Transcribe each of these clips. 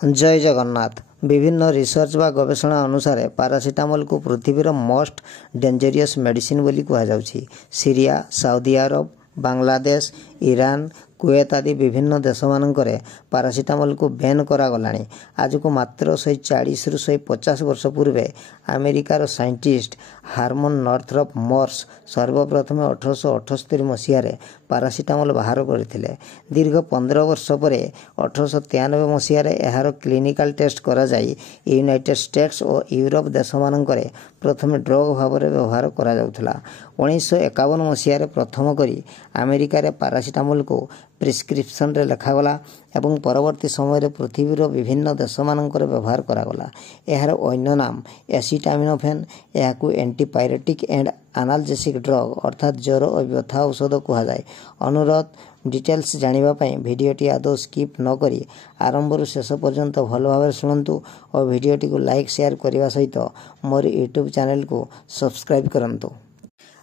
जय जगन्नाथ। विभिन्न रिसर्च व गवेषणा अनुसार पारासीटामल को पृथ्वीर मोस्ट डेंजरियस मेडिसिन बोली कहुच्छी। सीरिया, सऊदी अरब, बांग्लादेश, ईरान, कुवेत आदि विभिन्न देश मानकरे पारासीटामल को बैन करागला। आज को मात्र 140 रु 150 वर्ष पूर्व अमेरिकार साइंटिस्ट हार्मन नॉर्थरप मोर्स सर्वप्रथम 1878 मसीह पारासीटामल बाहर करथिले। दीर्घ 15 वर्ष पर 1893 मसीह यार क्लिनिकल टेस्ट करा जाई यूनाइटेड स्टेट्स और यूरोप देश मानकरे प्रथम ड्रग भाव में व्यवहार करा जाउथला। 1951 मसीह प्रथम करी अमेरिकार पारासीटामल को प्रिस्क्रिप्शन रे लिखागला एवं परवर्ती समय पृथ्वीर विभिन्न देश मानकर व्यवहार करागला। यार अन्य नाम एसिटामिनोफेन। यह एंटीपायरेटिक एंड एनाल्जेसिक ड्रग अर्थात ज्वर और व्यथा औषध कहुए। अनुरोध डिटेल्स जानापी भिडटी आदौ स्किप न करी आरंभ शेष पर्यंत भल भाव शुणु और भिडटी को लाइक शेयर करने सहित मोर यूट्यूब चैनल को सब्सक्राइब करंतु।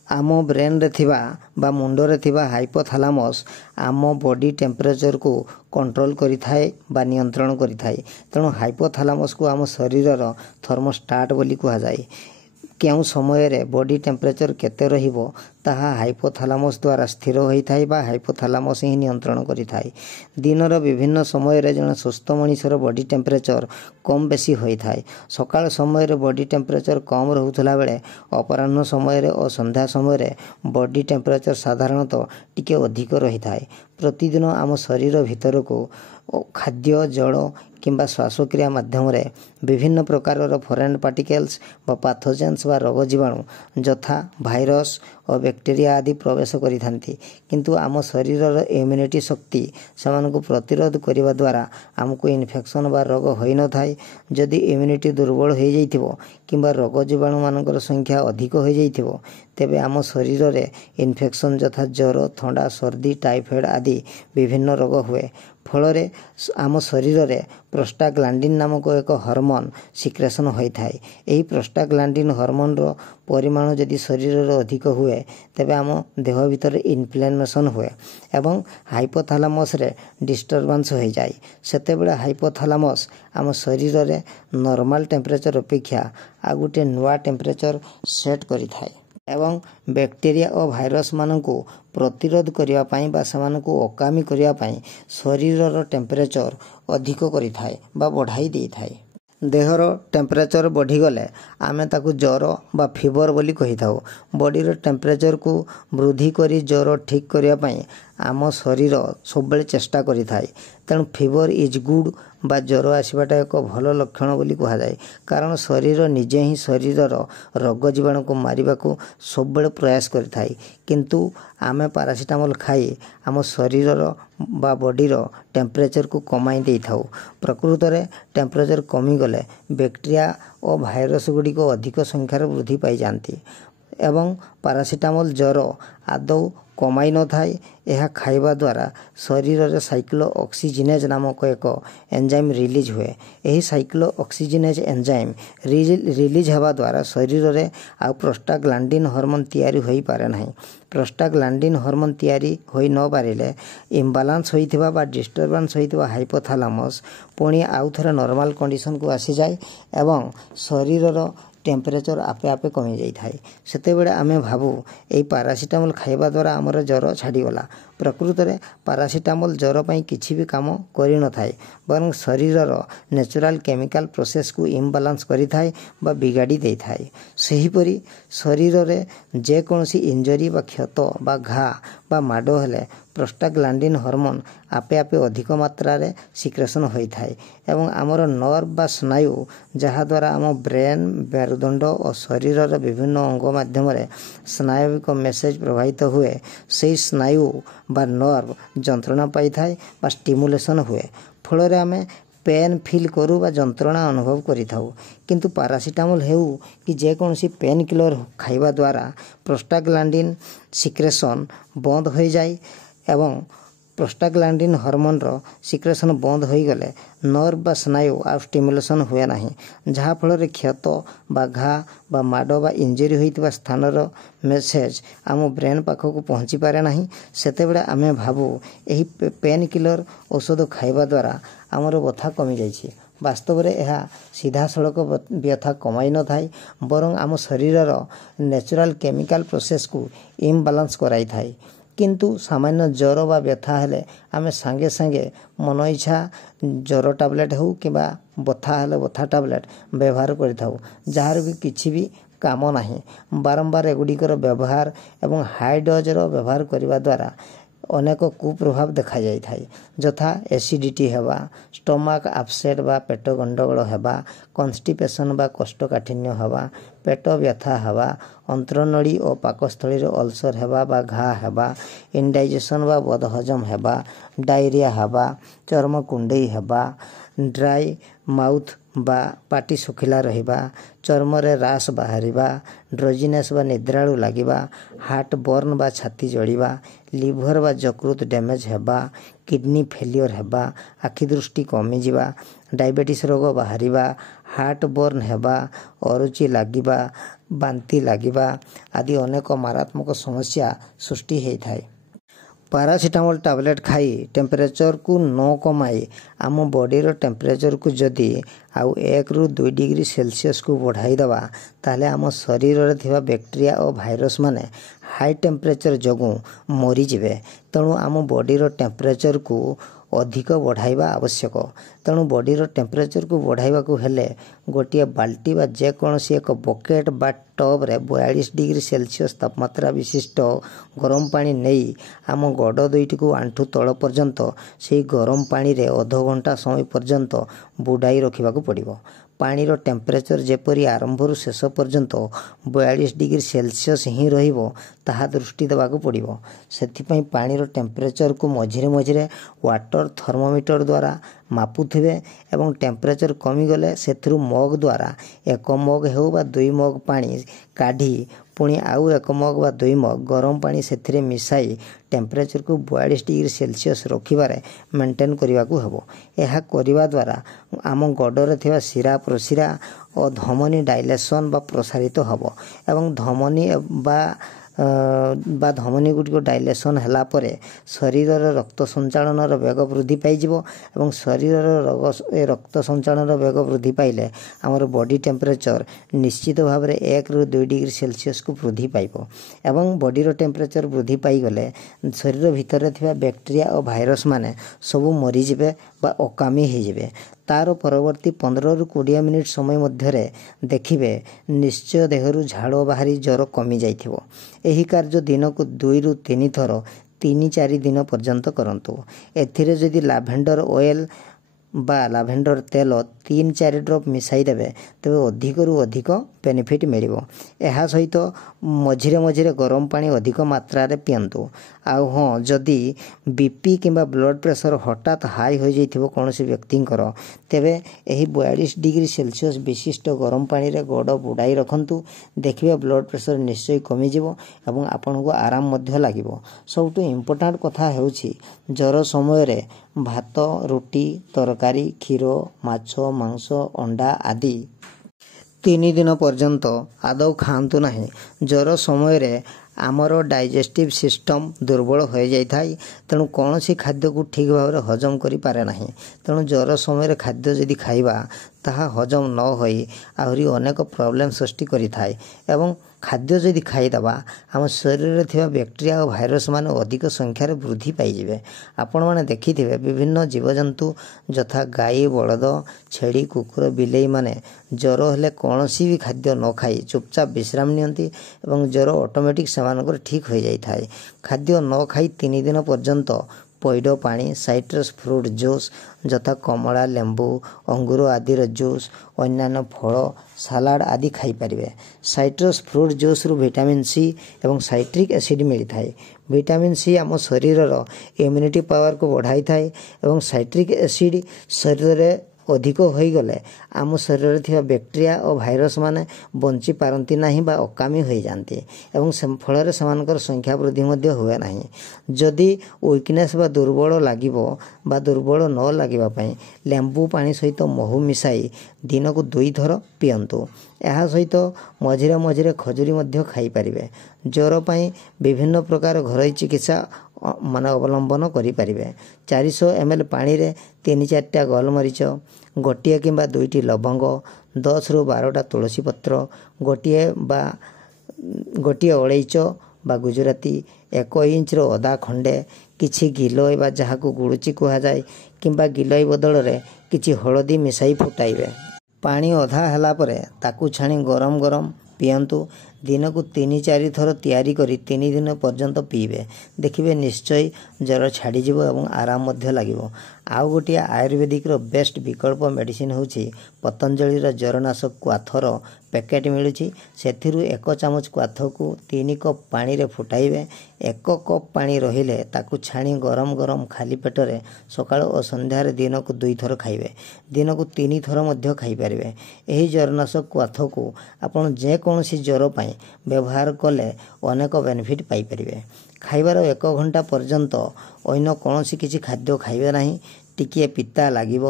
आम ब्रेन रे थिबा बा मुंड रे थिबा हाइपोथैलेमस आम बॉडी टेम्परेचर को कंट्रोल करि थाए बा नियंत्रण करि थाए। तेणु हाइपोथैलेमस को आम शरीर थर्मोस्टाट बोली कहा जाए। केउ समय रे बॉडी टेम्परेचर केते रहिबो ताहा हाइपोथैलेमस द्वारा स्थिर होई थाए बा हाइपोथैलेमस ही नियंत्रण करि थाए। दिनर विभिन्न समय रे जन सुस्थ मनुष्यर बॉडी टेम्परेचर कम बेसी होई थाए। सकाळ समय रे बॉडी टेम्परेचर कम रहुथला बेले अपराह्न समय रे और संध्या समय रे बॉडी टेम्परेचर साधारणतः टिके अधिक रही थाए। प्रतिदिन आम शरीर भितर को खाद्य जल किंबा श्वासक्रिया माध्यम रे विभिन्न प्रकार फॉरेन पार्टिकल्स व पाथोजेन्स व रोग जीवाणु यथा भाइरस और बैक्टीरिया आदि प्रवेश करिथांती। किंतु आम शरीर इम्यूनिटी शक्ति सेमानकु प्रतिरोध करिबा द्वारा आमको इन्फेक्शन व रोग होई न थाए। जदि इम्यूनिटी दुर्बल हो जाइथिबो किंबा रोग जीवाणु मानकर संख्या अधिक हो जाइथिबो तेबे आम शरीर रे इन्फेक्शन यथा ज्वर, थंडा, सर्दी, टाइफाइड आदि विभिन्न रोग हुए। फलरे आम शरीर रे प्रोस्टाग्लैंडिन नामक एक हार्मोन सिक्रेशन होता है। यही प्रोस्टाग्लैंडिन हार्मोन रो परिमाण यदि शरीर रे अधिक हुए तेबे आम देह भीतर इन्फ्लेमेशन हुए एवं हाइपोथैलेमस रे डिस्टर्बेंस हो जाए। सेतेबेले हाइपोथैलेमस आम शरीर रे नॉर्मल टेम्परेचर अपेक्षा आ गोटे नुआ टेम्परेचर सेट करि थाए एवं बैक्टीरिया और भाइरस मानकु प्रतिरोध करिया पाई बा सेमानकु अकामी करिया पाई शरीर टेम्परेचर अधिक करि थाए बा बढ़ाई दे थाए। देहर टेम्परेचर बढ़ी गले आमे ताकु ज्वर बा फीवर बोली कहि थाउ। बॉडी टेम्परेचर को वृद्धि करी ज्वर ठीक करिया पाई आम शरीर सब बेले चेष्टा करि थाए। तेणु फीवर इज गुड बा ज्वर आसवाटा एक भल लक्षण बोली कहा जाए। कारण शरीर निजे ही शरीर रोग जीवाणु को मारिबा को सब बेले प्रयास करि थाए। किंतु आमे पारासीटामल खाई आम शरीर बा बॉडी टेम्परेचर को कमाई दे थाउ। प्रकृत में टेम्परेचर कमी गले बैक्टीरिया और भाइरस गुड़िक अधिक संख्यार वृद्धि पाई जाती एवं पारासीटामल ज्वर आदौ कमाई न थाए। यह खाइबा द्वारा शरीर रे साइक्लो ऑक्सीजिनेज नामक एक एंजाइम रिलीज हुए। यही साइक्लो ऑक्सीजिनेज एंजाइम रिलीज हवा द्वारा शरीर रे आ प्रोस्टाग्लैंडिन हार्मोन तैयारी होई पारे नहीं। प्रोस्टाग्लैंडिन हार्मोन तैयारी होई न पारिले इम्बालांस होइथिबा बा डिस्टर्बेंस होइथिबा हाइपोथैलेमस पुणी आउ थरे नॉर्मल कंडीशन को आसी जाए एवं शरीर टेम्परेचर आपे आपे कमी जाई थाए। सेतेबेले आमे भाबू एई पारासीटामल खाइबा द्वारा हमर ज्वर छाड़ीगला। प्रकृत में पारासीटामल ज्वर पाई किछि भी काम करि न थाए बरं शरीर नेचुरल केमिकल प्रोसेस को इम्बालांस करि थाए बा बिगाड़ी दे थाए। सेहीपरि शरीर रे जे कोनसी इंजरी बा क्षत बा घा बा माडो हेले प्रोस्टाग्लैंडिन हार्मोन आपे आपे अधिक मात्रा रे सिक्रेशन होई थाए एवं आमर नर्व बा स्नायु जहाँ द्वारा आम ब्रेन, मेरुदंड और शरीर रे विभिन्न अंग माध्यम रे स्नायविक मेसेज प्रवाहित हुए। से स्नायु बा नर्व जंत्रणा पाई थाए बा स्टिमुलेशन हुए। फल आमे पेन फील करू बा जंत्रणा अनुभव करि थाउ। किंतु पारासीटामल हेउ कि जेकोसी पेन किलर खाइबा द्वारा प्रोस्टाग्लैंडिन सिक्रेशन बंद हो जाए एवं ପ୍ରୋଷ୍ଟାଗ୍ଲାଣ୍ଡିନ୍ ହର୍ମୋନ୍ର ସିକ୍ରେସନ୍ ବନ୍ଦ ହୋଇଗଲେ ନର୍ଭ ବା ସ୍ନାୟୁ ଆଉ ଷ୍ଟିମୁଲେସନ୍ ହୁଏ ନାହିଁ, ଯାହାଫଳରେ କ୍ଷତ ବା ଘା ବା ମାଡ଼ ବା ଇଞ୍ଜୁରି ହୋଇଥିବା ସ୍ଥାନର ମେସେଜ୍ ଆମ ବ୍ରେନ୍ ପାଖକୁ ପହଞ୍ଚିପାରେ ନାହିଁ। ସେତେବେଳେ ଆମେ ଭାବୁ ଏହି ପେନ୍ କିଲର ଔଷଧ ଖାଇବା ଦ୍ୱାରା ଆମର ବଥା କମିଯାଇଛି। ବାସ୍ତବରେ ଏହା ସିଧାସଳଖ ବ୍ୟଥା କମାଇ ନଥାଏ, ବରଂ ଆମ ଶରୀରର ନ୍ୟାଚୁରାଲ କେମିକାଲ ପ୍ରୋସେସକୁ ଇମ୍ବାଲାନ୍ସ କରାଇଥାଏ। କିନ୍ତୁ ସାମାନ୍ୟ ଜ୍ୱର ବା ବ୍ୟଥା ହେଲେ ଆମେ ସାଙ୍ଗେ ସାଙ୍ଗେ ମନ ଇଚ୍ଛା ଜ୍ୱର ଟାବଲେଟ୍ ହେଉ କିମ୍ବା ବଥା ହେଲେ ବଥା ଟାବଲେଟ୍ ବ୍ୟବହାର କରିଥାଉ, ଯାହାର ବି କିଛି ବି କାମ ନାହିଁ। ବାରମ୍ବାର ଏଗୁଡ଼ିକର ବ୍ୟବହାର ଏବଂ ହାଇ ଡୋଜର ବ୍ୟବହାର କରିବା ଦ୍ୱାରା ଅନେକ କୁପ୍ରଭାବ ଦେଖାଯାଇଥାଏ, ଯଥା ଏସିଡ଼ିଟି ହେବା, ଷ୍ଟମାକ୍ ଆପସେଟ୍ ବା ପେଟ ଗଣ୍ଡଗୋଳ ହେବା, କନଷ୍ଟିପେସନ୍ ବା କୋଷ୍ଠକାଠିନ୍ୟ ହେବା, ପେଟ ବ୍ୟଥା ହେବା, ଅନ୍ତ୍ରନଳୀ ଓ ପାକସ୍ଥଳୀରେ ଅଲସର ହେବା ବା ଘା ହେବା, ଇନଡାଇଜେସନ୍ ବା ବଦହଜମ ହେବା, ଡାଇରିଆ ହେବା, ଚର୍ମ କୁଣ୍ଡେଇ ହେବା, ଡ୍ରାଇ ମାଉଥ୍ ବା ପାଟି ଶୁଖିଲା ରହିବା, ଚର୍ମରେ ରାସ୍ ବାହାରିବା, ଡ୍ରୋଜିନେସ୍ ବା ନିଦ୍ରାଳୁ ଲାଗିବା, ହାର୍ଟ ବର୍ନ ବା ଛାତି ଜଳିବା, ଲିଭର ବା ଯକୃତ ଡ୍ୟାମେଜ୍ ହେବା, କିଡନୀ ଫେଲିଅର ହେବା, ଆଖି ଦୃଷ୍ଟି କମିଯିବା, ଡାଇବେଟିସ୍ ରୋଗ ବାହାରିବା, ହାର୍ଟ ବର୍ନ ହେବା, ଅରୁଚି ଲାଗିବା, ବାନ୍ତି ଲାଗିବା ଆଦି ଅନେକ ମାରାତ୍ମକ ସମସ୍ୟା ସୃଷ୍ଟି ହୋଇଥାଏ। ପାରାସିଟାମଲ୍ ଟାବଲେଟ୍ ଖାଇ ଟେମ୍ପରେଚରକୁ ନ କମାଇ ଆମ ବଡ଼ିର ଟେମ୍ପରେଚରକୁ ଯଦି ଆଉ 1ରୁ 2 ଡିଗ୍ରୀ ସେଲସିୟସକୁ ବଢ଼ାଇ ଦେବା, ତାହେଲେ ଆମ ଶରୀରରେ ଥିବା ବ୍ୟାକ୍ଟେରିଆ ଓ ଭାଇରସ୍ ମାନେ ହାଇ ଟେମ୍ପରେଚର ଯୋଗୁଁ ମରିଯିବେ। ତେଣୁ ଆମ ବଡ଼ିର ଟେମ୍ପରେଚରକୁ ଅଧିକ ବଢ଼ାଇବା ଆବଶ୍ୟକ। ତେଣୁ ବଡ଼ିର ଟେମ୍ପରେଚରକୁ ବଢ଼ାଇବାକୁ ହେଲେ ଗୋଟିଏ ବାଲ୍ଟି ବା ଯେକୌଣସି ଏକ ବକେଟ୍ ବା ଟବ୍ରେ 42 ଡିଗ୍ରୀ ସେଲସିୟସ୍ ତାପମାତ୍ରା ବିଶିଷ୍ଟ ଗରମ ପାଣି ନେଇ ଆମ ଗୋଡ଼ ଦୁଇଟିକୁ ଆଣ୍ଠୁ ତଳ ପର୍ଯ୍ୟନ୍ତ ସେହି ଗରମ ପାଣିରେ ଅଧଘଣ୍ଟା ସମୟ ପର୍ଯ୍ୟନ୍ତ ବୁଡ଼ାଇ ରଖିବାକୁ ପଡ଼ିବ। ପାଣିର ଟେମ୍ପରେଚର ଯେପରି ଆରମ୍ଭରୁ ଶେଷ ପର୍ଯ୍ୟନ୍ତ 42 ଡିଗ୍ରୀ ସେଲସିୟସ୍ ହିଁ ରହିବ, ତାହା ଦୃଷ୍ଟି ଦେବାକୁ ପଡ଼ିବ। ସେଥିପାଇଁ ପାଣିର ଟେମ୍ପରେଚରକୁ ମଝିରେ ମଝିରେ ୱାଟର ଥର୍ମୋମିଟର ଦ୍ୱାରା ମାପୁଥିବେ ଏବଂ ଟେମ୍ପରେଚର କମିଗଲେ ସେଥିରୁ ମଗ୍ ଦ୍ୱାରା 1 ମଗ୍ ହେଉ ବା 2 ମଗ୍ ପାଣି କାଢ଼ି ପୁଣି ଆଉ 1 ମଗ୍ ବା 2 ମଗ୍ ଗରମ ପାଣି ସେଥିରେ ମିଶାଇ ଟେମ୍ପରେଚରକୁ 42 ଡିଗ୍ରୀ ସେଲସିୟସ୍ ରଖିବାରେ ମେଣ୍ଟେନ୍ କରିବାକୁ ହେବ। ଏହା କରିବା ଦ୍ୱାରା ଆମ ଗୋଡ଼ରେ ଥିବା ଶିରା ପ୍ରଶିରା ଓ ଧମନୀ ଡାଇଲେସନ୍ ବା ପ୍ରସାରିତ ହେବ ଏବଂ ଧମନୀ ଧମନୀ ଗୁଡ଼ିକ ଡାଇଲେସନ୍ ହେଲା ପରେ ଶରୀରର ରକ୍ତ ସଞ୍ଚାଳନର ବେଗ ବୃଦ୍ଧି ପାଇଯିବ ଏବଂ ଶରୀରର ରକ୍ତ ସଞ୍ଚାଳନର ବେଗ ବୃଦ୍ଧି ପାଇଲେ ଆମର ବଡ଼ି ଟେମ୍ପରେଚର ନିଶ୍ଚିତ ଭାବରେ 1ରୁ 2 ଡିଗ୍ରୀ ସେଲସିୟସକୁ ବୃଦ୍ଧି ପାଇବ ଏବଂ ବଡ଼ିର ଟେମ୍ପରେଚର ବୃଦ୍ଧି ପାଇଗଲେ ଶରୀର ଭିତରେ ଥିବା ବ୍ୟାକ୍ଟେରିଆ ଓ ଭାଇରସ୍ ମାନେ ସବୁ ମରିଯିବେ ବା ଅକାମୀ ହୋଇଯିବେ। ତାର ପରବର୍ତ୍ତୀ 15ରୁ 20 ମିନିଟ୍ ସମୟ ମଧ୍ୟରେ ଦେଖିବେ ନିଶ୍ଚୟ ଦେହରୁ ଝାଳ ବାହାରି ଜ୍ୱର କମିଯାଇଥିବ। ଏହି କାର୍ଯ୍ୟ ଦିନକୁ 2ରୁ 3 ଥର 3-4 ଦିନ ପର୍ଯ୍ୟନ୍ତ କରନ୍ତୁ। ଏଥିରେ ଯଦି ଲାଭେଣ୍ଡର ଅଏଲ୍ ବା ଲାଭେଣ୍ଡର ତେଲ 3-4 ଡ୍ରପ୍ ମିଶାଇ ଦେବେ, ତେବେ ଅଧିକରୁ ଅଧିକ ବେନିଫିଟ୍ ମିଳିବ। ଏହା ସହିତ ମଝିରେ ମଝିରେ ଗରମ ପାଣି ଅଧିକ ମାତ୍ରାରେ ପିଅନ୍ତୁ। ଆଉ ହଁ, ଯଦି ବିପି କିମ୍ବା ବ୍ଲଡ଼ ପ୍ରେସର ହଠାତ୍ ହାଇ ହୋଇଯାଇଥିବ କୌଣସି ବ୍ୟକ୍ତିଙ୍କର, ତେବେ ଏହି 42 ଡିଗ୍ରୀ ସେଲସିୟସ୍ ବିଶିଷ୍ଟ ଗରମ ପାଣିରେ ଗୋଡ଼ ବୁଡ଼ାଇ ରଖନ୍ତୁ। ଦେଖିବେ ବ୍ଲଡ଼ ପ୍ରେସର ନିଶ୍ଚୟ କମିଯିବ ଏବଂ ଆପଣଙ୍କୁ ଆରାମ ମଧ୍ୟ ଲାଗିବ। ସବୁଠୁ ଇମ୍ପୋର୍ଟାଣ୍ଟ କଥା ହେଉଛି ଜ୍ୱର ସମୟରେ ଭାତ, ରୁଟି, ତରକାରୀ, କ୍ଷୀର, ମାଛ, ମାଂସ, ଅଣ୍ଡା ଆଦି 3 ଦିନ ପର୍ଯ୍ୟନ୍ତ ଆଦୌ ଖାଆନ୍ତୁ ନାହିଁ। ଜ୍ୱର ସମୟରେ ଆମର ଡାଇଜେଷ୍ଟିଭ୍ ସିଷ୍ଟମ୍ ଦୁର୍ବଳ ହୋଇଯାଇଥାଏ, ତେଣୁ କୌଣସି ଖାଦ୍ୟକୁ ଠିକ୍ ଭାବରେ ହଜମ କରିପାରେ ନାହିଁ। ତେଣୁ ଜ୍ୱର ସମୟରେ ଖାଦ୍ୟ ଯଦି ଖାଇବା, ତାହା ହଜମ ନ ହୋଇ ଆହୁରି ଅନେକ ପ୍ରୋବ୍ଲେମ୍ ସୃଷ୍ଟି କରିଥାଏ ଏବଂ ଖାଦ୍ୟ ଯଦି ଖାଇଦେବା, ଆମ ଶରୀରରେ ଥିବା ବ୍ୟାକ୍ଟେରିଆ ଓ ଭାଇରସ୍ ମାନେ ଅଧିକ ସଂଖ୍ୟାରେ ବୃଦ୍ଧି ପାଇଯିବେ। ଆପଣମାନେ ଦେଖିଥିବେ ବିଭିନ୍ନ ଜୀବଜନ୍ତୁ ଯଥା ଗାଈ, ବଳଦ, ଛେଳି, କୁକୁର, ବିଲେଇ ମାନେ ଜ୍ୱର ହେଲେ କୌଣସି ବି ଖାଦ୍ୟ ନ ଖାଇ ଚୁପଚାପ ବିଶ୍ରାମ ନିଅନ୍ତି ଏବଂ ଜ୍ୱର ଅଟୋମେଟିକ୍ ସେମାନଙ୍କର ଠିକ୍ ହୋଇଯାଇଥାଏ। ଖାଦ୍ୟ ନ ଖାଇ 3 ଦିନ ପର୍ଯ୍ୟନ୍ତ ପଇଡ଼ ପାଣି, ସାଇଟ୍ରସ୍ ଫ୍ରୁଟ୍ ଜୁସ୍ ଯଥା କମଳା, ଲେମ୍ବୁ, ଅଙ୍ଗୁର ଆଦିର ଜୁସ୍, ଅନ୍ୟାନ୍ୟ ଫଳ, ସାଲାଡ଼ ଆଦି ଖାଇପାରିବେ। ସାଇଟ୍ରସ୍ ଫ୍ରୁଟ୍ ଜୁସ୍ରୁ ଭିଟାମିନ୍ ସି ଏବଂ ସାଇଟ୍ରିକ୍ ଏସିଡ୍ ମିଳିଥାଏ। ଭିଟାମିନ୍ ସି ଆମ ଶରୀରର ଇମ୍ୟୁନିଟି ପାୱାରକୁ ବଢ଼ାଇଥାଏ ଏବଂ ସାଇଟ୍ରିକ୍ ଏସିଡ୍ ଶରୀରରେ ଅଧିକ ହୋଇଗଲେ ଆମ ଶରୀରରେ ଥିବା ବ୍ୟାକ୍ଟେରିଆ ଓ ଭାଇରସ୍ ମାନେ ବଞ୍ଚି ପାରନ୍ତି ନାହିଁ ବା ଅକାମୀ ହୋଇଯାଆନ୍ତି ଏବଂ ଫଳରେ ସେମାନଙ୍କର ସଂଖ୍ୟା ବୃଦ୍ଧି ମଧ୍ୟ ହୁଏ ନାହିଁ। ଯଦି ୱିକନେସ୍ ବା ଦୁର୍ବଳ ଲାଗିବ ବା ଦୁର୍ବଳ ନ ଲାଗିବା ପାଇଁ ଲେମ୍ବୁ ପାଣି ସହିତ ମହୁ ମିଶାଇ ଦିନକୁ 2 ଥର ପିଅନ୍ତୁ। ଏହା ସହିତ ମଝିରେ ମଝିରେ ଖଜୁରୀ ମଧ୍ୟ ଖାଇପାରିବେ। ଜ୍ୱର ପାଇଁ ବିଭିନ୍ନ ପ୍ରକାର ଘରୋଇ ଚିକିତ୍ସା ଅବଲମ୍ବନ କରିପାରିବେ। 400 ml ପାଣିରେ 3-4ଟା ଗୋଲମରିଚ, 1 କିମ୍ବା 2ଟି ଲବଙ୍ଗ, 10ରୁ 12ଟା ତୁଳସୀ ପତ୍ର, 1 ଅଳେଇଚ ବା ଗୁଜୁରାତି, 1 ଇଞ୍ଚର ଅଦା ଖଣ୍ଡେ, କିଛି ଗିଲୋଇ ବା ଯାହାକୁ ଗୁଳୁଚି କୁହାଯାଏ କିମ୍ବା ଗିଲୋଇ ବଦଳରେ କିଛି ହଳଦୀ ମିଶାଇ ଫୁଟାଇବେ। ପାଣି ଅଧା ହେଲା ପରେ ତାକୁ ଛାଣି ଗରମ ଗରମ ପିଅନ୍ତୁ। ଦିନକୁ 3-4 ଥର ତିଆରି କରି 3 ଦିନ ପର୍ଯ୍ୟନ୍ତ ପିଇବେ। ଦେଖିବେ ନିଶ୍ଚୟ ଜ୍ୱର ଛାଡ଼ିଯିବ ଏବଂ ଆରାମ ମଧ୍ୟ ଲାଗିବ। ଆଉ ଗୋଟିଏ ଆୟୁର୍ବେଦିକର ବେଷ୍ଟ ବିକଳ୍ପ ମେଡ଼ିସିନ ହେଉଛି ପତଞ୍ଜଳିର ଜ୍ୱରନାଶକ କ୍ୱାଥର ପ୍ୟାକେଟ୍ ମିଳୁଛି। ସେଥିରୁ 1 ଚାମଚ କ୍ୱାଥକୁ 3 କପ୍ ପାଣିରେ ଫୁଟାଇବେ। 1 କପ୍ ପାଣି ରହିଲେ ତାକୁ ଛାଣି ଗରମ ଗରମ ଖାଲି ପେଟରେ ସକାଳ ଓ ସନ୍ଧ୍ୟାରେ ଦିନକୁ 2 ଥର ଖାଇବେ। ଦିନକୁ 3 ଥର ମଧ୍ୟ ଖାଇପାରିବେ। ଏହି ଜ୍ୱରନାଶକ କ୍ୱାଥକୁ ଆପଣ ଯେକୌଣସି ଜ୍ୱର ପାଇଁ ବ୍ୟବହାର କଲେ ଅନେକ ବେନିଫିଟ୍ ପାଇପାରିବେ। ଖାଇବାର 1 ଘଣ୍ଟା ପର୍ଯ୍ୟନ୍ତ ଅନ୍ୟ କୌଣସି କିଛି ଖାଦ୍ୟ ଖାଇବେ ନାହିଁ। ଟିକିଏ ପିତା ଲାଗିବ,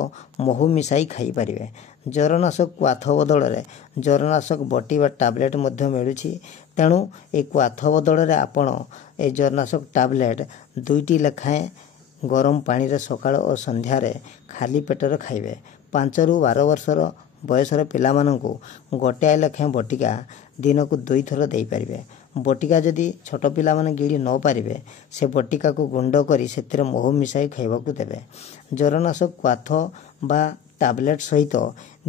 ମହୁ ମିଶାଇ ଖାଇପାରିବେ। ଜ୍ୱରନାଶକ କ୍ୱାଥ ବଦଳରେ ଜ୍ୱରନାଶକ ବଟି ବା ଟାବଲେଟ୍ ମଧ୍ୟ ମିଳୁଛି। ତେଣୁ ଏହି କ୍ୱାଥ ବଦଳରେ ଆପଣ ଏହି ଜ୍ୱରନାଶକ ଟାବଲେଟ୍ 2ଟି ଲେଖାଏଁ ଗରମ ପାଣିରେ ସକାଳ ଓ ସନ୍ଧ୍ୟାରେ ଖାଲି ପେଟରେ ଖାଇବେ। 5ରୁ 12 ବର୍ଷର ବୟସର ପିଲାମାନଙ୍କୁ 1 ଲେଖାଏଁ ବଟିକା ଦିନକୁ 2 ଥର ଦେଇପାରିବେ। ବଟିକା ଯଦି ଛୋଟ ପିଲାମାନେ ଗିଳି ନ ପାରିବେ ସେ ବଟିକାକୁ ଗୁଣ୍ଡ କରି ସେଥିରେ ମହୁ ମିଶାଇ ଖାଇବାକୁ ଦେବେ। ଜ୍ୱରନାଶକ କ୍ୱାଥ ବା ଟାବଲେଟ୍ ସହିତ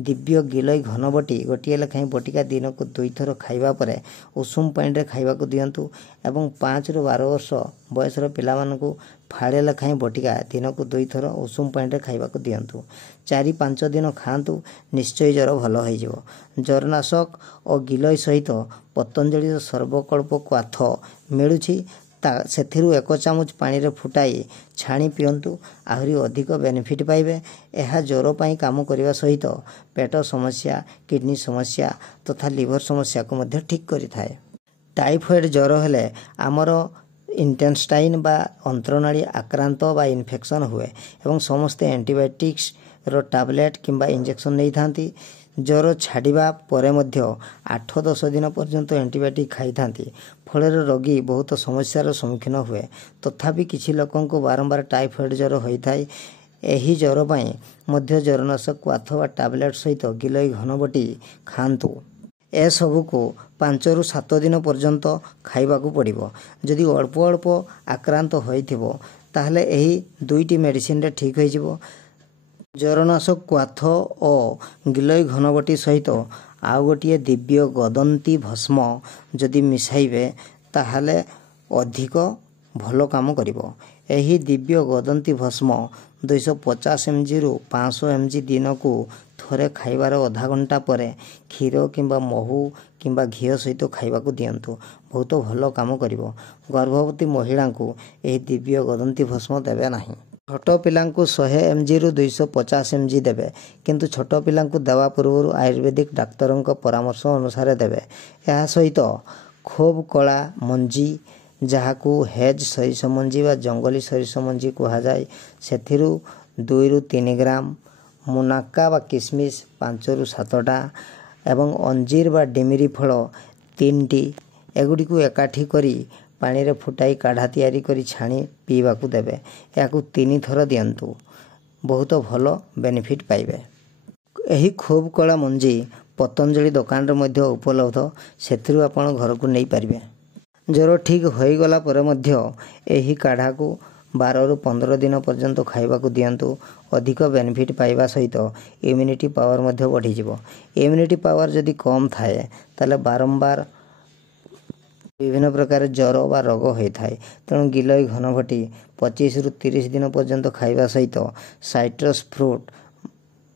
ଦିବ୍ୟ ଗିଲୋଇ ଘନବଟି 1 ଲେଖାଏଁ ବଟିକା ଦିନକୁ 2 ଥର ଖାଇବା ପରେ ଉଷୁମ ପାଣିରେ ଖାଇବାକୁ ଦିଅନ୍ତୁ ଏବଂ 5ରୁ 12 ବର୍ଷ ବୟସର ପିଲାମାନଙ୍କୁ ଫାଳେ ଲେଖାଏଁ ବଟିକା ଦିନକୁ 2 ଥର ଉଷୁମ ପାଣିରେ ଖାଇବାକୁ ଦିଅନ୍ତୁ। 4-5 ଦିନ ଖାଆନ୍ତୁ, ନିଶ୍ଚୟ ଜ୍ୱର ଭଲ ହୋଇଯିବ। ଜ୍ୱରନାଶକ ଓ ଗିଲୋଇ ସହିତ ପତଞ୍ଜଳିର ସର୍ବକଳ୍ପ କ୍ୱାଥ ମିଳୁଛି। ସେଥିରୁ 1 ଚାମଚ ପାଣିରେ ଫୁଟାଇ ଛାଣି ପିଅନ୍ତୁ। ଆହୁରି ଅଧିକ ବେନିଫିଟ୍ ପାଇବେ। ଏହା ଜ୍ୱର ପାଇଁ କାମ କରିବା ସହିତ ପେଟ ସମସ୍ୟା, କିଡନୀ ସମସ୍ୟା ତଥା ଲିଭର ସମସ୍ୟାକୁ ମଧ୍ୟ ଠିକ୍ କରିଥାଏ। ଟାଇଫଏଡ଼୍ ଜ୍ୱର ହେଲେ ଆମର ଇଣ୍ଟେଷ୍ଟାଇନ୍ ବା ଅନ୍ତ୍ରନାଳୀ ଆକ୍ରାନ୍ତ ବା ଇନଫେକ୍ସନ୍ ହୁଏ ଏବଂ ସମସ୍ତେ ଆଣ୍ଟିବାୟୋଟିକ୍ସର ଟାବଲେଟ୍ କିମ୍ବା ଇଞ୍ଜେକ୍ସନ୍ ନେଇଥାନ୍ତି। ଜ୍ୱର ଛାଡ଼ିବା ପରେ ମଧ୍ୟ 8-10 ଦିନ ପର୍ଯ୍ୟନ୍ତ ଆଣ୍ଟିବାୟୋଟିକ୍ ଖାଇଥାନ୍ତି। ଫଳରେ ରୋଗୀ ବହୁତ ସମସ୍ୟାର ସମ୍ମୁଖୀନ ହୁଏ। ତଥାପି କିଛି ଲୋକଙ୍କୁ ବାରମ୍ବାର ଟାଇଫଏଡ଼୍ ଜ୍ୱର ହୋଇଥାଏ। ଏହି ଜ୍ୱର ପାଇଁ ମଧ୍ୟ ଜ୍ୱରନାଶକ କ୍ୱାଥ ବା ଟାବଲେଟ୍ ସହିତ ଗିଲୋଇ ଘନବଟି ଖାଆନ୍ତୁ। ଏସବୁକୁ 5ରୁ 7 ଦିନ ପର୍ଯ୍ୟନ୍ତ ଖାଇବାକୁ ପଡ଼ିବ। ଯଦି ଅଳ୍ପ ଅଳ୍ପ ଆକ୍ରାନ୍ତ ହୋଇଥିବ ତାହେଲେ ଏହି 2ଟି ମେଡ଼ିସିନରେ ଠିକ୍ ହୋଇଯିବ। ଜ୍ୱରନାଶକ କ୍ୱାଥ ଓ ଗିଲୋଇ ଘନବଟି ସହିତ ଆଉ ଗୋଟିଏ ଦିବ୍ୟ ଗଦନ୍ତି ଭସ୍ମ ଯଦି ମିଶାଇବେ ତାହେଲେ ଅଧିକ ଭଲ କାମ କରିବ। ଏହି ଦିବ୍ୟ ଗଦନ୍ତି ଭସ୍ମ 250 mgରୁ 500 mg ଦିନକୁ ଥରେ ଖାଇବାର ଅଧା ଘଣ୍ଟା ପରେ କ୍ଷୀର କିମ୍ବା ମହୁ କିମ୍ବା ଘିଅ ସହିତ ଖାଇବାକୁ ଦିଅନ୍ତୁ। ବହୁତ ଭଲ କାମ କରିବ। ଗର୍ଭବତୀ ମହିଳାଙ୍କୁ ଏହି ଦିବ୍ୟ ଗଦନ୍ତି ଭସ୍ମ ଦେବେ ନାହିଁ। ଛୋଟ ପିଲାଙ୍କୁ 100 mgରୁ 250 mg ଦେବେ, କିନ୍ତୁ ଛୋଟ ପିଲାଙ୍କୁ ଦେବା ପୂର୍ବରୁ ଆୟୁର୍ବେଦିକ ଡାକ୍ତରଙ୍କ ପରାମର୍ଶ ଅନୁସାରେ ଦେବେ। ଏହା ସହିତ ଖୁବ୍ କଳା ମଞ୍ଜି, ଯାହାକୁ ହେଜ୍ ସୋରିଷ ମଞ୍ଜି ବା ଜଙ୍ଗଲୀ ସୋରିଷ ମଞ୍ଜି କୁହାଯାଏ, ସେଥିରୁ 2ରୁ 3 ଗ୍ରାମ, ମୁନାକା ବା କିସମିସ୍ 5ରୁ 7ଟା ଏବଂ ଅଞ୍ଜିର ବା ଡିମିରି ଫଳ 3ଟି, ଏଗୁଡ଼ିକୁ ଏକାଠି କରି ପାଣିରେ ଫୁଟାଇ କାଢ଼ା ତିଆରି କରି ଛାଣି ପିଇବାକୁ ଦେବେ। ଏହାକୁ 3 ଥର ଦିଅନ୍ତୁ। ବହୁତ ଭଲ ବେନିଫିଟ୍ ପାଇବେ। ଏହି ଖୁବ୍ କଳା ମଞ୍ଜି ପତଞ୍ଜଳି ଦୋକାନରେ ମଧ୍ୟ ଉପଲବ୍ଧ। ସେଥିରୁ ଆପଣ ଘରକୁ ନେଇପାରିବେ। ଜ୍ୱର ଠିକ୍ ହୋଇଗଲା ପରେ ମଧ୍ୟ ଏହି କାଢ଼ାକୁ 12ରୁ 15 ଦିନ ପର୍ଯ୍ୟନ୍ତ ଖାଇବାକୁ ଦିଅନ୍ତୁ। ଅଧିକ ବେନିଫିଟ୍ ପାଇବା ସହିତ ଇମ୍ୟୁନିଟି ପାୱାର ମଧ୍ୟ ବଢ଼ିଯିବ। ଇମ୍ୟୁନିଟି ପାୱାର ଯଦି କମ୍ ଥାଏ ତାହେଲେ ବାରମ୍ବାର ବିଭିନ୍ନ ପ୍ରକାର ଜ୍ୱର ବା ରୋଗ ହୋଇଥାଏ। ତେଣୁ ଗିଲୋଇ ଘନବଟି 25ରୁ 30 ଦିନ ପର୍ଯ୍ୟନ୍ତ ଖାଇବା ସହିତ ସାଇଟ୍ରସ୍ ଫ୍ରୁଟ୍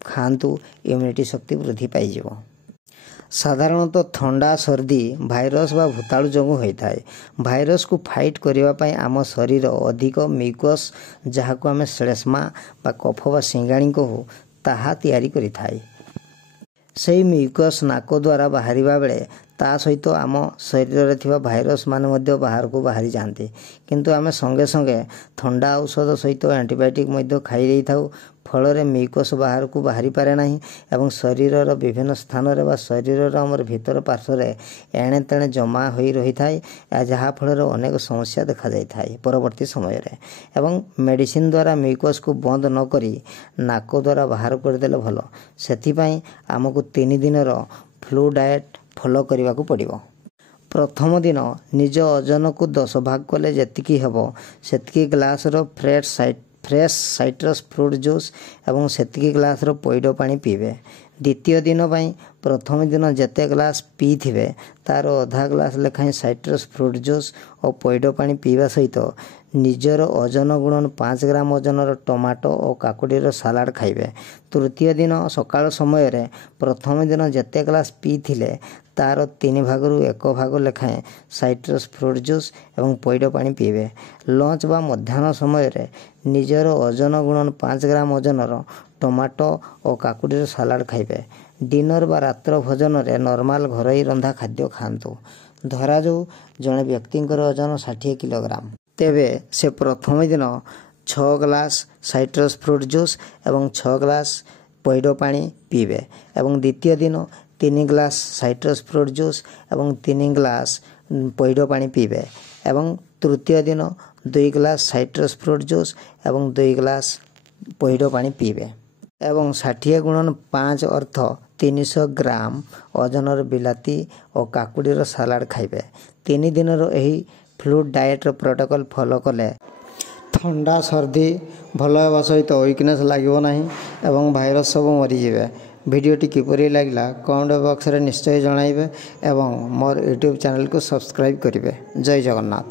ଖାଆନ୍ତୁ। ଇମ୍ୟୁନିଟି ଶକ୍ତି ବୃଦ୍ଧି ପାଇଯିବ। ସାଧାରଣତଃ ଥଣ୍ଡା, ସର୍ଦ୍ଦି ଭାଇରସ୍ ବା ଭୂତାଣୁ ଯୋଗୁଁ ହୋଇଥାଏ। ଭାଇରସ୍କୁ ଫାଇଟ୍ କରିବା ପାଇଁ ଆମ ଶରୀର ଅଧିକ ମିଉକସ୍, ଯାହାକୁ ଆମେ ଶ୍ଳେଷ୍ମା ବା କଫ ବା ଶିଙ୍ଗାଣୀ କହୁ, ତାହା ତିଆରି କରିଥାଏ। ସେହି ମ୍ୟୁକସ୍ ନାକ ଦ୍ୱାରା ବାହାରିବା ବେଳେ ତା ସହିତ ଆମ ଶରୀରରେ ଥିବା ଭାଇରସ୍ ମାନେ ମଧ୍ୟ ବାହାରକୁ ବାହାରି ଯାଆନ୍ତି। କିନ୍ତୁ ଆମେ ସଙ୍ଗେ ସଙ୍ଗେ ଥଣ୍ଡା ଔଷଧ ସହିତ ଆଣ୍ଟିବାୟୋଟିକ୍ ମଧ୍ୟ ଖାଇ ଦେଇଥାଉ। ଫଳରେ ମ୍ୟୁକସ୍ ବାହାରକୁ ବାହାରି ପାରେ ନାହିଁ ଏବଂ ଶରୀରର ବିଭିନ୍ନ ସ୍ଥାନରେ ବା ଶରୀରର ଆମର ଭିତର ପାର୍ଶ୍ୱରେ ଏଣେ ତେଣେ ଜମା ହୋଇ ରହିଥାଏ, ଯାହାଫଳରେ ଅନେକ ସମସ୍ୟା ଦେଖାଯାଇଥାଏ ପରବର୍ତ୍ତୀ ସମୟରେ। ଏବଂ ମେଡ଼ିସିନ ଦ୍ୱାରା ମ୍ୟୁକସ୍କୁ ବନ୍ଦ ନ କରି ନାକ ଦ୍ୱାରା ବାହାର କରିଦେଲେ ଭଲ। ସେଥିପାଇଁ ଆମକୁ 3 ଦିନର ଫ୍ଲୁ ଡାଏଟ୍ ଫଲୋ କରିବାକୁ ପଡ଼ିବ। ପ୍ରଥମ ଦିନ ନିଜ ଓଜନକୁ 10 ଭାଗ କଲେ ଯେତିକି ହେବ ସେତିକି ଗ୍ଲାସର ଫ୍ରେଶ୍ ସାଇଟ୍ରସ୍ ଫ୍ରୁଟ୍ ଜୁସ୍ ଏବଂ ସେତିକି ଗ୍ଲାସର ପଇଡ଼ ପାଣି ପିଇବେ। ଦ୍ୱିତୀୟ ଦିନ ପାଇଁ ପ୍ରଥମ ଦିନ ଯେତେ ଗ୍ଲାସ ପିଇଥିବେ ତା'ର ଅଧା ଗ୍ଲାସ ଲେଖାଏଁ ସାଇଟ୍ରସ୍ ଫ୍ରୁଟ୍ ଜୁସ୍ ଓ ପଇଡ଼ ପାଣି ପିଇବା ସହିତ ନିଜର ଓଜନ ଗୁଣନ 5 ଗ୍ରାମ ଓଜନର ଟମାଟୋ ଓ କାକୁଡ଼ିର ସାଲାଡ଼ ଖାଇବେ। ତୃତୀୟ ଦିନ ସକାଳ ସମୟରେ ପ୍ରଥମ ଦିନ ଯେତେ ଗ୍ଲାସ ପିଇଥିଲେ ତା'ର 3 ଭାଗରୁ 1 ଭାଗ ଲେଖାଏଁ ସାଇଟ୍ରସ୍ ଫ୍ରୁଟ୍ ଜୁସ୍ ଏବଂ ପଇଡ଼ ପାଣି ପିଇବେ। ଲଞ୍ଚ ବା ମଧ୍ୟାହ୍ନ ସମୟରେ ନିଜର ଓଜନ ଗୁଣନ 5 ଗ୍ରାମ ଓଜନର ଟମାଟୋ ଓ କାକୁଡ଼ିର ସାଲାଡ଼ ଖାଇବେ। ଡିନର ବା ରାତ୍ର ଭୋଜନରେ ନର୍ମାଲ ଘରୋଇ ରନ୍ଧା ଖାଦ୍ୟ ଖାଆନ୍ତୁ। ଧରାଯାଉ ଜଣେ ବ୍ୟକ୍ତିଙ୍କର ଓଜନ 60 କିଲୋଗ୍ରାମ, ତେବେ ସେ ପ୍ରଥମ ଦିନ 6 ଗ୍ଲାସ ସାଇଟ୍ରସ୍ ଫ୍ରୁଟ୍ ଜୁସ୍ ଏବଂ 6 ଗ୍ଲାସ ପଇଡ଼ ପାଣି ପିଇବେ ଏବଂ ଦ୍ୱିତୀୟ ଦିନ 3 ଗ୍ଲାସ ସାଇଟ୍ରସ୍ ଫ୍ରୁଟ୍ ଜୁସ୍ ଏବଂ 3 ଗ୍ଲାସ ପଇଡ଼ ପାଣି ପିଇବେ ଏବଂ ତୃତୀୟ ଦିନ 2 ଗ୍ଲାସ ସାଇଟ୍ରସ୍ ଫ୍ରୁଟ୍ ଜୁସ୍ ଏବଂ 2 ଗ୍ଲାସ ପଇଡ଼ ପାଣି ପିଇବେ ଏବଂ 60 ଗୁଣନ 5 ଅର୍ଥ 300 ଗ୍ରାମ ଓଜନର ବିଲାତି ଓ କାକୁଡ଼ିର ସାଲାଡ଼ ଖାଇବେ। 3 ଦିନର ଏହି ଫ୍ଲୁ ଡାଏଟ୍ର ପ୍ରୋଟୋକଲ୍ ଫଲୋ କଲେ ଥଣ୍ଡା ସର୍ଦ୍ଦି ଭଲ ହେବା ସହିତ ୱିକନେସ୍ ଲାଗିବ ନାହିଁ ଏବଂ ଭାଇରସ୍ ସବୁ ମରିଯିବେ। ଭିଡ଼ିଓଟି କିପରି ଲାଗିଲା କମେଣ୍ଟ ବକ୍ସରେ ନିଶ୍ଚୟ ଜଣାଇବେ ଏବଂ ମୋର ୟୁଟ୍ୟୁବ୍ ଚ୍ୟାନେଲକୁ ସବସ୍କ୍ରାଇବ୍ କରିବେ। ଜୟ ଜଗନ୍ନାଥ।